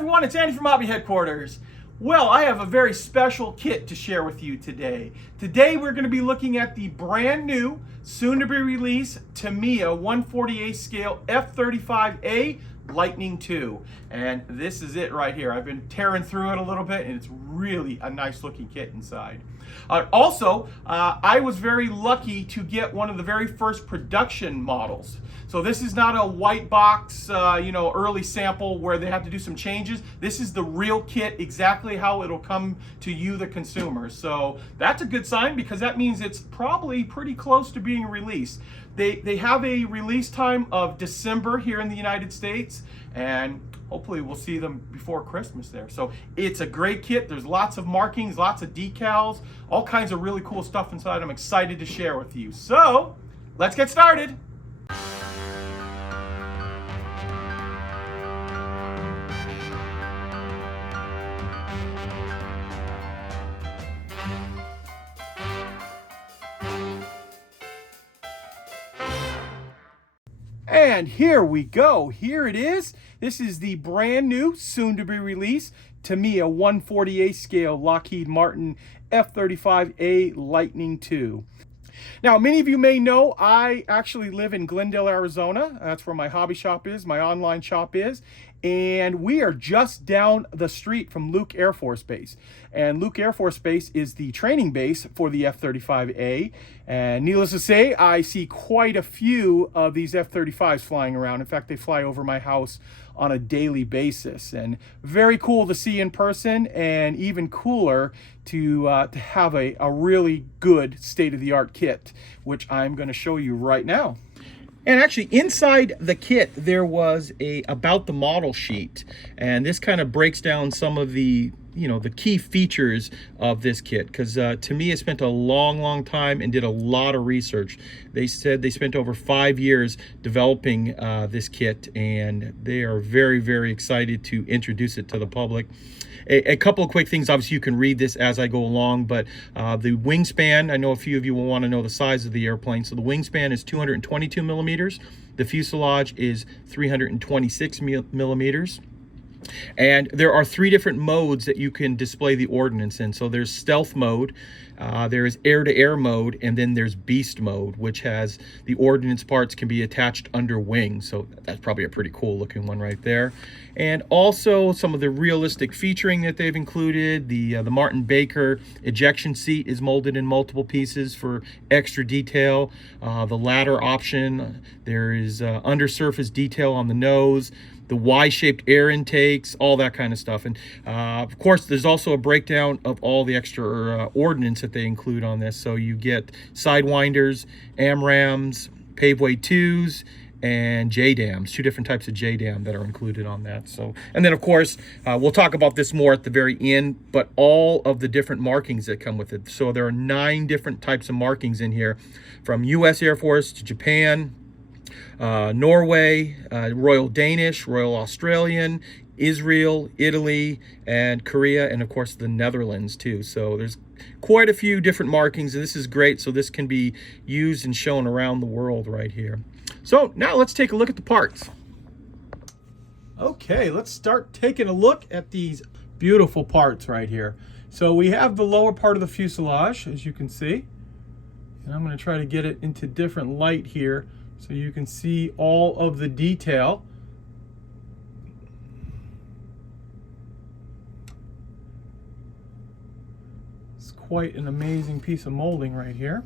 everyone, it's Andy from Hobby Headquarters. Well, I have a very special kit to share with you today. Today we're going to be looking at the brand new, soon to be released Tamiya 1/48 scale F35 Lightning II. And this is it right here. I've been tearing through it a little bit and it's really a nice looking kit inside. I was very lucky to get one of the very first production models. So this is not a white box, early sample where they have to do some changes. This is the real kit, exactly how it'll come to you, the consumer. So that's a good sign because that means it's probably pretty close to being released. They have a release time of December here in the United States, and hopefully we'll see them before Christmas there. So it's a great kit. There's lots of markings, lots of decals, all kinds of really cool stuff inside. I'm excited to share with you. So let's get started. And here we go. Here it is. This is the brand new, soon to be released Tamiya 1/48 scale Lockheed Martin F35 Lightning II. Now, many of you may know I actually live in Glendale, Arizona. That's where my hobby shop is, my online shop is. And we are just down the street from Luke Air Force Base. And Luke Air Force Base is the training base for the F-35A. And needless to say, I see quite a few of these F-35s flying around. In fact, they fly over my house on a daily basis. And very cool to see in person, and even cooler to have a really good state-of-the-art kit, which I'm going to show you right now. And actually inside the kit there was a about the model sheet, and this kind of breaks down some of the the key features of this kit, because Tamiya spent a long time and did a lot of research. They said they spent over 5 years developing this kit, and they are very excited to introduce it to the public. A couple of quick things. Obviously you can read this as I go along, but the wingspan, I know a few of you will want to know the size of the airplane. So the wingspan is 222 millimeters. The fuselage is 326 millimeters. And there are 3 different modes that you can display the ordnance in. So there's stealth mode, there's air-to-air mode, and then there's beast mode, which has the ordnance parts can be attached under wing. So that's probably a pretty cool looking one right there. And also some of the realistic featuring that they've included. The Martin Baker ejection seat is molded in multiple pieces for extra detail. The ladder option, there is undersurface detail on the nose, the Y-shaped air intakes, all that kind of stuff. And of course, there's also a breakdown of all the extra ordnance that they include on this. So you get sidewinders, AMRAAMs, paveway 2s, and JDAMs, 2 different types of JDAM that are included on that. So, and then of course, we'll talk about this more at the very end, but all of the different markings that come with it. So there are 9 different types of markings in here, from US Air Force to Japan, Norway, Royal Danish, Royal Australian, Israel, Italy, and Korea, and of course the Netherlands too. So there's quite a few different markings, and this is great. So this can be used and shown around the world right here. So now let's take a look at the parts. Okay, let's start taking a look at these beautiful parts right here. So we have the lower part of the fuselage, as you can see, and I'm going to try to get it into different light here so you can see all of the detail. It's quite an amazing piece of molding right here.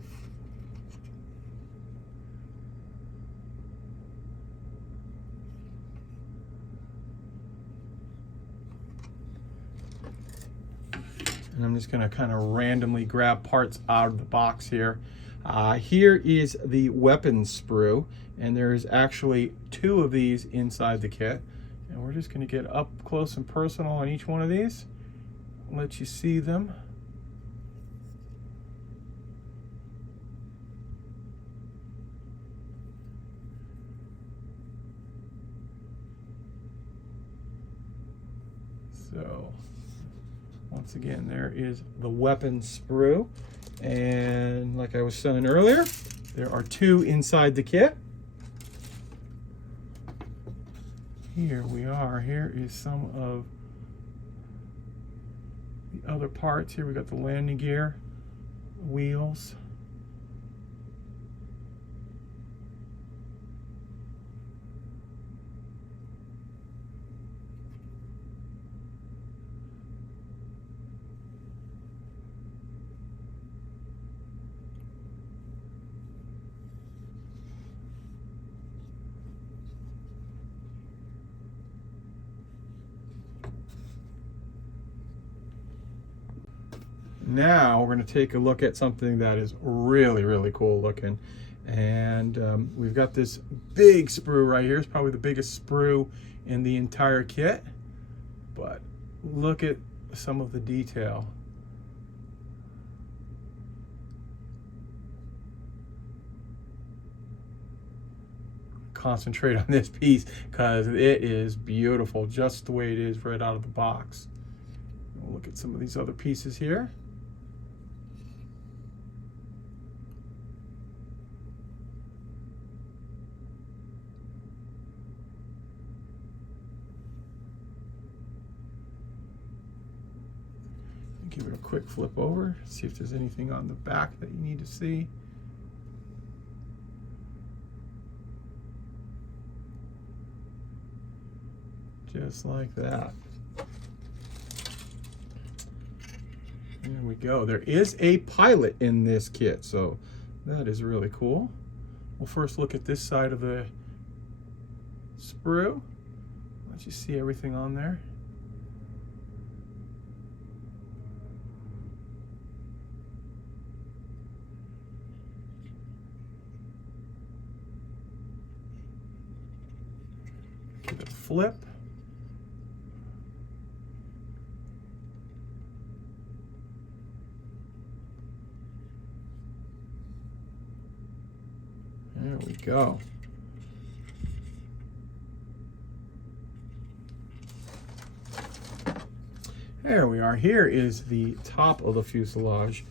And I'm just going to kind of randomly grab parts out of the box here. Here is the weapons sprue, and there's actually 2 of these inside the kit. And we're just going to get up close and personal on each one of these, let you see them. So once again, there is the weapons sprue. And like I was saying earlier, there are 2 inside the kit. Here we are. Here is some of the other parts here. We got the landing gear, wheels. Now we're going to take a look at something that is really, really cool looking. And we've got this big sprue right here. It's probably the biggest sprue in the entire kit. But look at some of the detail. Concentrate on this piece because it is beautiful just the way it is right out of the box. We'll look at some of these other pieces here. Give it a quick flip over, see if there's anything on the back that you need to see. Just like that. There we go. There is a pilot in this kit, so that is really cool. We'll first look at this side of the sprue. Let you see everything on there. Give it a flip. There we go. There we are. Here is the top of the fuselage.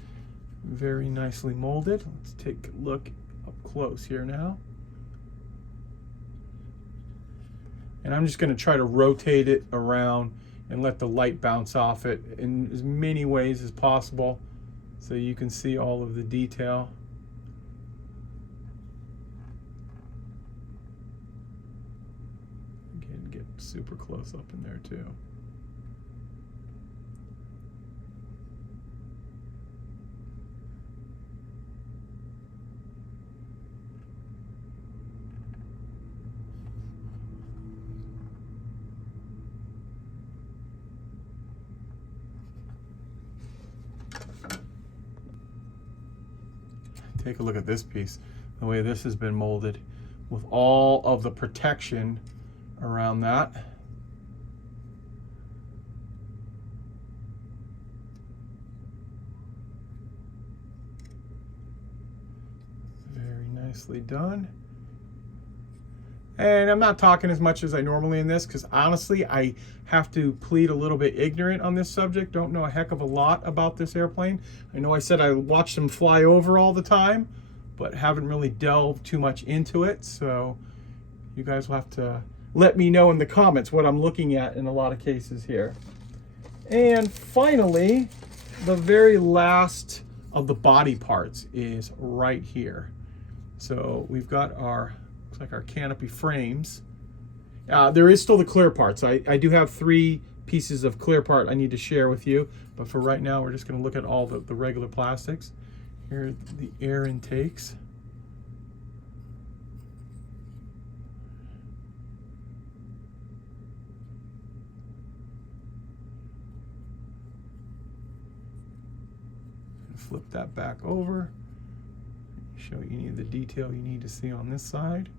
Very nicely molded. Let's take a look up close here now. And I'm just going to try to rotate it around and let the light bounce off it in as many ways as possible so you can see all of the detail. Again, get super close up in there too. Take a look at this piece, the way this has been molded with all of the protection around that. Very nicely done. And I'm not talking as much as I normally in this because honestly I have to plead a little bit ignorant on this subject. Don't know a heck of a lot about this airplane. I know I said I watched them fly over all the time, but haven't really delved too much into it. So you guys will have to let me know in the comments what I'm looking at in a lot of cases here. And finally, the very last of the body parts is right here. So we've got our, looks like our canopy frames. There is still the clear parts. I do have 3 pieces of clear part I need to share with you, but for right now we're just going to look at all the regular plastics. Here are the air intakes. Flip that back over. Show you the detail you need to see on this side.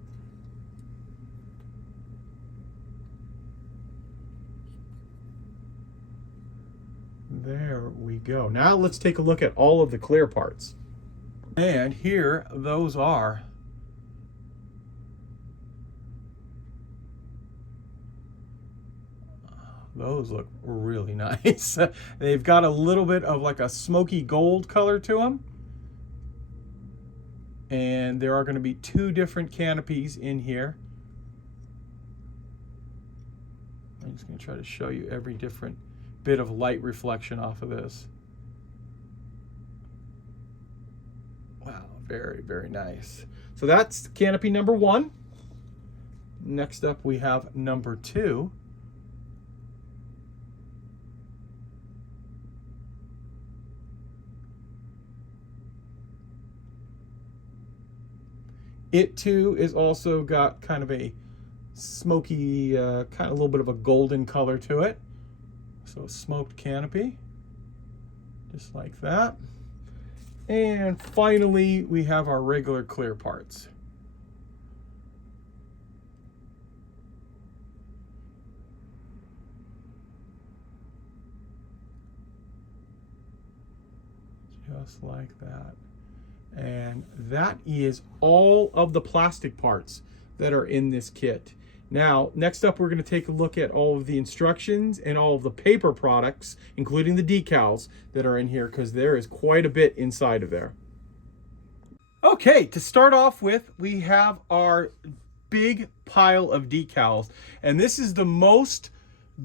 There we go. Now let's take a look at all of the clear parts. And here those are. Those look really nice. They've got a little bit of like a smoky gold color to them. And there are going to be 2 different canopies in here. I'm just going to try to show you every different bit of light reflection off of this. Wow, very, very nice. So that's canopy number 1. Next up we have number 2. It too is also got kind of a smoky, kind of a little bit of a golden color to it. So smoked canopy, just like that. And finally, we have our regular clear parts. Just like that. And that is all of the plastic parts that are in this kit. Now, next up, we're going to take a look at all of the instructions and all of the paper products, including the decals that are in here, because there is quite a bit inside of there. Okay, to start off with, we have our big pile of decals. And this is the most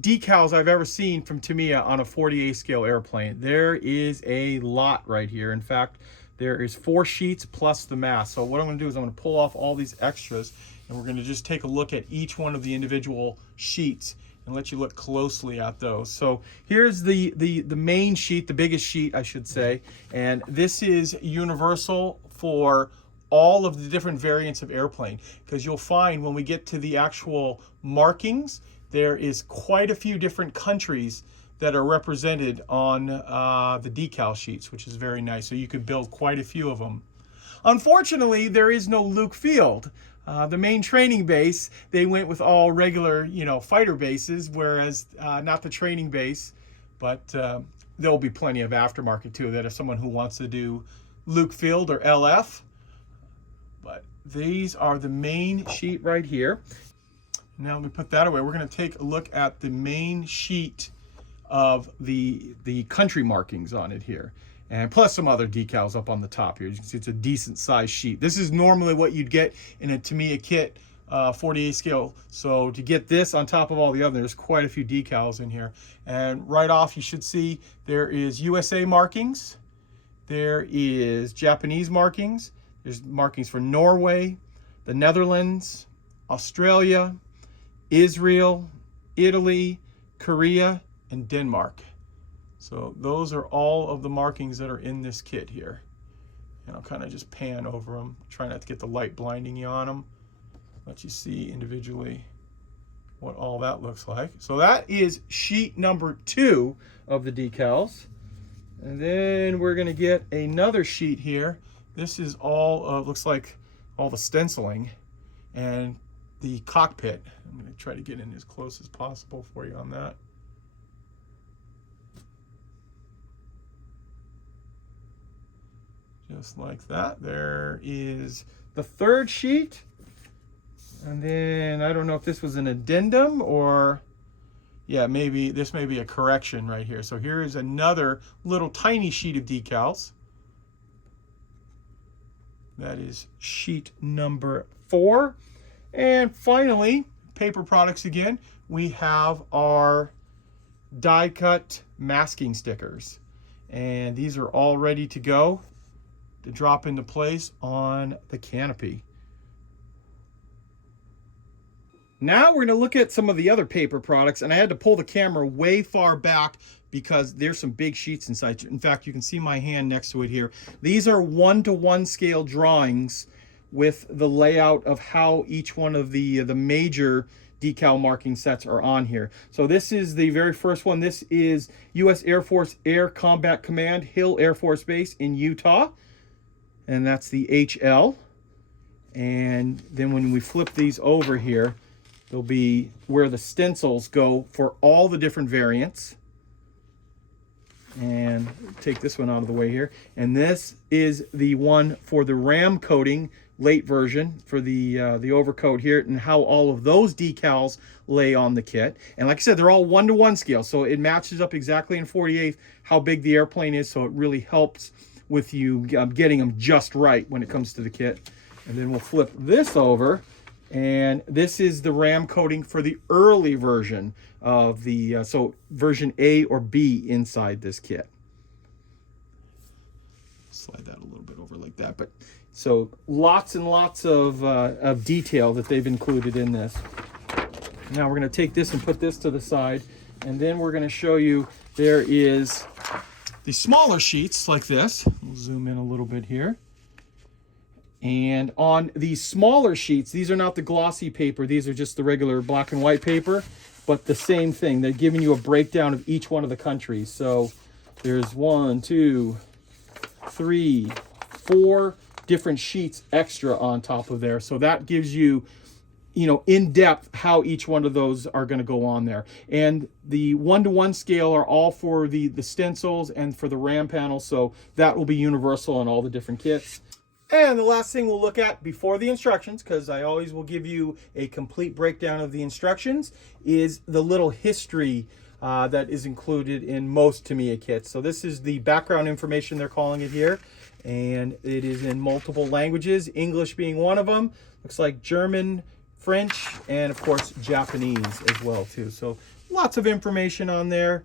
decals I've ever seen from Tamiya on a 40A scale airplane. There is a lot right here. In fact, there is 4 sheets plus the mast. So what I'm going to do is I'm going to pull off all these extras, and we're going to just take a look at each one of the individual sheets and let you look closely at those. So here's the main sheet, the biggest sheet, I should say, and this is universal for all of the different variants of airplane, because you'll find when we get to the actual markings, there is quite a few different countries that are represented on the decal sheets, which is very nice. So you could build quite a few of them. Unfortunately, there is no Luke Field. The main training base, they went with all regular, fighter bases, whereas not the training base, but there'll be plenty of aftermarket too, that if someone who wants to do Luke Field or LF. But these are the main sheet right here. Now let me put that away. We're gonna take a look at the main sheet of the country markings on it here, and plus some other decals up on the top here. You can see it's a decent sized sheet. This is normally what you'd get in a Tamiya kit, 40A scale. So to get this on top of all the others, there's quite a few decals in here. And right off, you should see there is USA markings, there is Japanese markings, there's markings for Norway, the Netherlands, Australia, Israel, Italy, Korea, and Denmark. So those are all of the markings that are in this kit here. And I'll kind of just pan over them, try not to get the light blinding you on them, let you see individually what all that looks like. So that is sheet number 2 of the decals. And then we're gonna get another sheet here. This is all of, looks like all the stenciling and the cockpit. I'm gonna try to get in as close as possible for you on that. Just like that. There is the 3rd sheet. And then I don't know if this was an addendum or, yeah, maybe this may be a correction right here. So here is another little tiny sheet of decals. That is sheet number 4. And finally, paper products again. We have our die cut masking stickers. And these are all ready to go to drop into place on the canopy. Now we're going to look at some of the other paper products, and I had to pull the camera way far back because there's some big sheets inside. In fact, you can see my hand next to it here. These are 1-to-1 scale drawings with the layout of how each one of the major decal marking sets are on here. So this is the very first one. This is U.S. Air Force Air Combat Command, Hill Air Force Base in Utah. And that's the HL. And then when we flip these over here, there'll be where the stencils go for all the different variants. And take this one out of the way here. And this is the one for the ram coating late version for the overcoat here, and how all of those decals lay on the kit. And like I said, they're all 1-to-1 scale, so it matches up exactly in 48 how big the airplane is, so it really helps with you getting them just right when it comes to the kit. And then we'll flip this over, And this is the ram coating for the early version of the, so version A or B inside this kit. Slide that a little bit over like that. But so lots and lots of detail that they've included in this. Now we're going to take this and put this to the side, and then we're going to show you there is the smaller sheets like this. We'll zoom in a little bit here. And on these smaller sheets, these are not the glossy paper, these are just the regular black and white paper, but the same thing. They're giving you a breakdown of each one of the countries. So there's 1, 2, 3, 4 different sheets extra on top of there. So that gives you, you know, in depth how each one of those are going to go on there. And the 1-to-1 scale are all for the stencils and for the ram panel. So that will be universal on all the different kits. And the last thing we'll look at before the instructions, because I always will give you a complete breakdown of the instructions, is the little history that is included in most Tamiya kits. So this is the background information, they're calling it here. And it is in multiple languages, English being one of them. Looks like German, French, and of course Japanese as well too. So lots of information on there.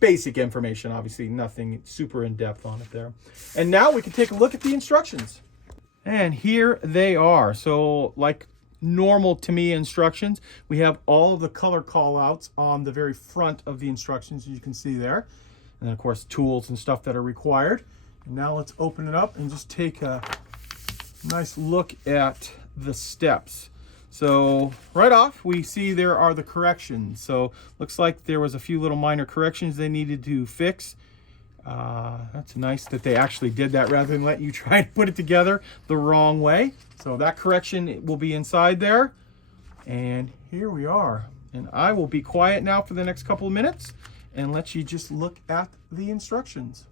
Basic information, obviously, nothing super in-depth on it there. And now we can take a look at the instructions. And here they are. So like normal Tamiya instructions, we have all of the color call-outs on the very front of the instructions, as you can see there. And then, of course, tools and stuff that are required. And now let's open it up and just take a nice look at the steps. So right off, we see there are the corrections. So looks like there was a few little minor corrections they needed to fix. That's nice that they actually did that rather than let you try to put it together the wrong way. So that correction will be inside there. And here we are. And I will be quiet now for the next couple of minutes and let you just look at the instructions.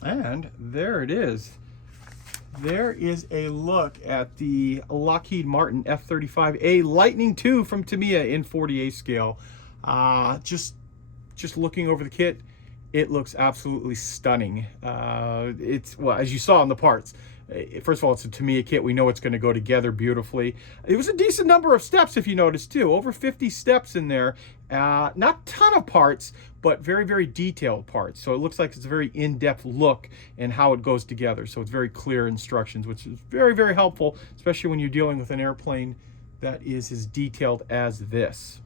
And there it is. There is a look at the Lockheed Martin F35 Lightning II from Tamiya in 48 scale. Just looking over the kit, it looks absolutely stunning. It's, well, as you saw in the parts, first of all, it's a Tamiya kit. We know it's going to go together beautifully. It was a decent number of steps, if you notice, too. Over 50 steps in there. Not a ton of parts, but very, very detailed parts. So it looks like it's a very in-depth look and how it goes together. So it's very clear instructions, which is very, very helpful, especially when you're dealing with an airplane that is as detailed as this.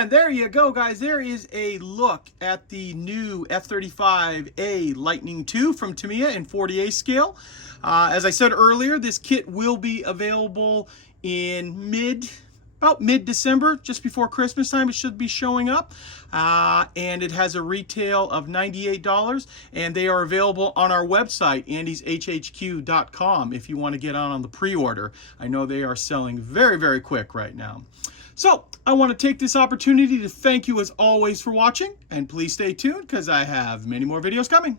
And there you go, guys. There is a look at the new F35 Lightning II from Tamiya in 40A scale. As I said earlier, this kit will be available in about mid-December, just before Christmas time. It should be showing up. And it has a retail of $98, and they are available on our website, andyshhq.com, if you want to get on the pre-order. I know they are selling very, very quick right now. So I want to take this opportunity to thank you as always for watching, and please stay tuned because I have many more videos coming.